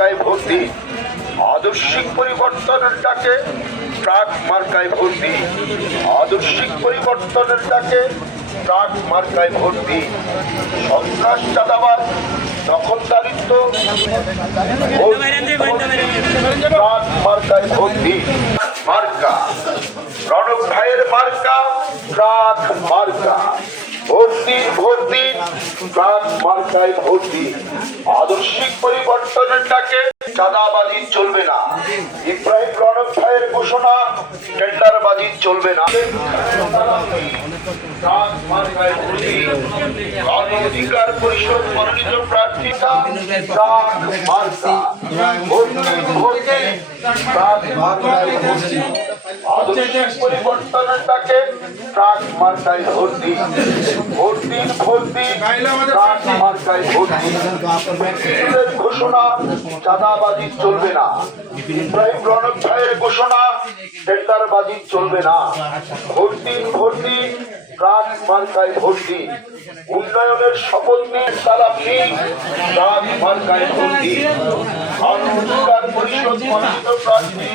মার্কায় ভোট দিন। আদর্শিক পরিবর্তনের ডাকে ট্রাক মার্কায় ভোট দিন। আদর্শিক পরিবর্তনের ডাকে ট্রাক মার্কায় ভোট দিন। সন্ত্রাস, চাঁদাবাদ, দখলদারিত্ব ট্রাক মার্কায় ভোট দিন। মার্কা রণক ভাইয়ের মার্কা ট্রাক মার্কা। ভোট দিন, ভোট দিন, ট্রাক মার্কায় ভোট দিন। আদর্শিক পরিবর্তনের ডাকে চাঁদাবাজি চলবে না। ইব্রাহিম রণক ভাইয়ের ঘোষণা, টেন্ডারবাজি চলবে না। ট্রাক মার্কায় ভোট দিন। গণ অধিকার পরিষদ মনোনীত প্রার্থীরা ট্রাক মার্কা। ভোট দিন, ভোট দিন, ট্রাক মার্কায় ভোট দিন। আদর্শিক পরিবর্তনের ডাকে ট্রাক মার্কায় ভোট দিন। ভোট দিন, ভোট দিন, ট্রাক মার্কায় ভোট দিন। ঘোষণা, চাঁদাবাজি চলবে না। ইব্রাহিম রণক ভাইয়ের ঘোষণা, টেন্ডারবাজি চলবে না। ভোট দিন, ভোট দিন, ট্রাক মার্কায় ভোট দিন। উন্নয়নের শপথ নিন, সালাম নিন, ট্রাক মার্কায় ভোট দিন। গণ অধিকার পরিষদ মনোনীত প্রার্থী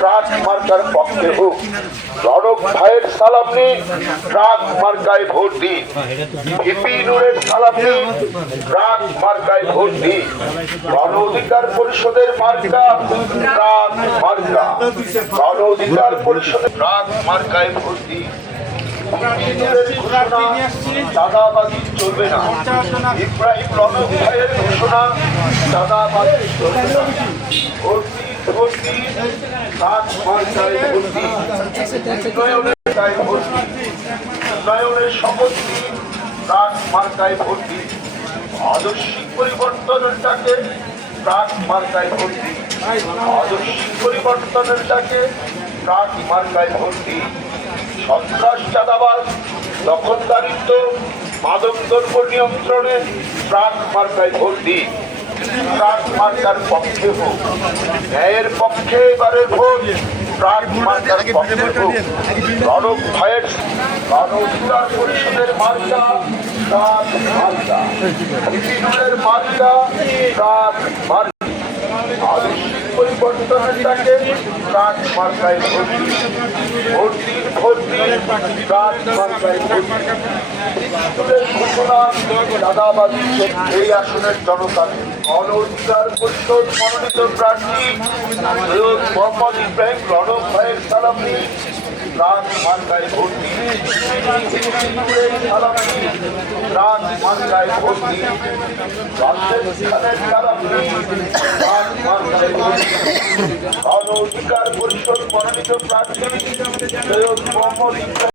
ট্রাক মার্কার পক্ষে হোক। রণক ভাইয়ের সালাম নিন, ট্রাক মার্কায় ভোট দিন। ভিপি নূরের সালাম নিন, ট্রাক মার্কায় ভোট দিন। গণ অধিকার পরিষদের মার্কা ট্রাক মার্কা। গণ অধিকার পরিষদের ট্রাক মার্কায় ভোট দিন। চাঁদাবাজি চলবে না। ইব্রাহিম রণক ভাইয়ের ঘোষণা, চাঁদাবাজি চলবে না। ভোট দিন, ভোট দিন, ট্রাক মার্কায় ভোট দিন। উন্নয়নের শপথ দিন, ট্রাক মার্কায় ভোট দিন। আদর্শিক পরিবর্তনের ডাকে ট্রাক মার্কায় ভোট দিন। আদর্শিক পরিবর্তনের ডাকে ট্রাক মার্কায় ভোট দিন। সন্ত্রাস, চাঁদাবাদ, দখলদারিত্ব, মাদক দ্রব্য নিয়ন্ত্রণে ট্রাক মার্কায় ভোট দিন। ট্রাক মার্কার পক্ষে হোক। ন্যায়ের পক্ষে এবারের ভোট ট্রাক মার্কার পক্ষে হোক। রণক ভাইয়ের গণ অধিকার পরিষদের মার্কা ট্রাক মার্কা। বিপিনের মার্কা ট্রাক মার্কা। আদর্শিক পরিবর্তনের ডাকে ট্রাক মার্কায় ভোট দিন। ভোট দিন, ভোট দিন, ট্রাক মার্কায় ভোট দিন। ঘোষণা, চাঁদাবাজি এই আসনের জনতা। গণ অধিকার পরিষদ মনোনীত প্রার্থী সৈয়দ মোহাম্মদ ইব্রাহিম রণক ভাইয়ের সালাম নিন, ট্রাক মার্কায় ভোট দিন। সালাম নিন, ট্রাক মার্কায় ভোট দিন। রাশেদ খানের সালাম নিন, ট্রাক মার্কায় ভোট দিন। গণ অধিকার পরিষদ মনোনীত প্রার্থী সৈয়দ মোহাম্মদ